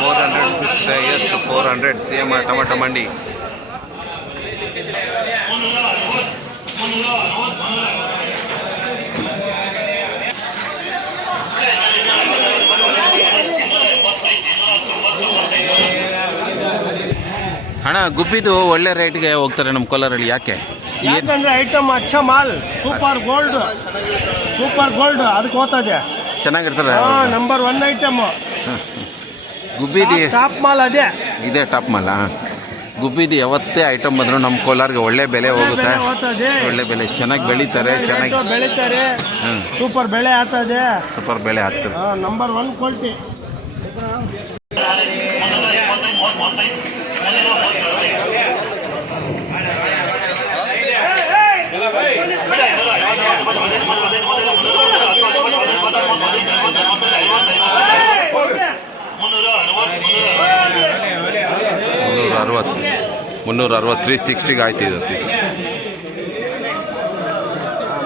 400 rupees the highest 400 CMR tomato mandi. ಅಣ್ಣ ಗುಬ್ಬಿದು ಒಳ್ಳೆ ರೇಟ್ಗೆ ಹೋಗ್ತಾರೆ ನಮ್ಮ ಕೋಲಾರಲ್ಲಿ, ಯಾಕೆ? ಯಾಕಂದ್ರೆ ಐಟಮ್ ಅಚ್ಚ ಮಾಲ್, ಸೂಪರ್ ಗೋಲ್ಡ್ ಅದಕ್ಕೆ ಹೋಗ್ತದೆ, ಚೆನ್ನಾಗಿರ್ತಾರೆ. ನಂಬರ್ 1 ಐಟಮ್ ಗುಬ್ಬಿದಿ ಟಾಪ್ ಮಾಲ್ ಅದೇ, ಇದೇ ಟಾಪ್ ಮಾಲ್. ಗುಬ್ಬಿದಿ ಯಾವತ್ತೇ ಐಟಮ್ ಬಂದ್ರು ನಮ್ಮ ಕೋಲಾರ್ಗೆ ಒಳ್ಳೆ ಬೆಲೆ ಹೋಗುತ್ತೆ, ಒಳ್ಳೆ ಬೆಲೆ, ಚೆನ್ನಾಗಿ ಬೆಳೀತಾರೆ, ಚೆನ್ನಾಗಿ ಬೆಳೀತಾರೆ, ಸೂಪರ್ ಬೆಳೆ ಆಗ್ತದೆ, ಸೂಪರ್ ಬೆಳೆ ಆಗ್ತದೆ. Number 1 quality. ಮುನ್ನೂರ 360 360 ಆಯ್ತು ಇದು.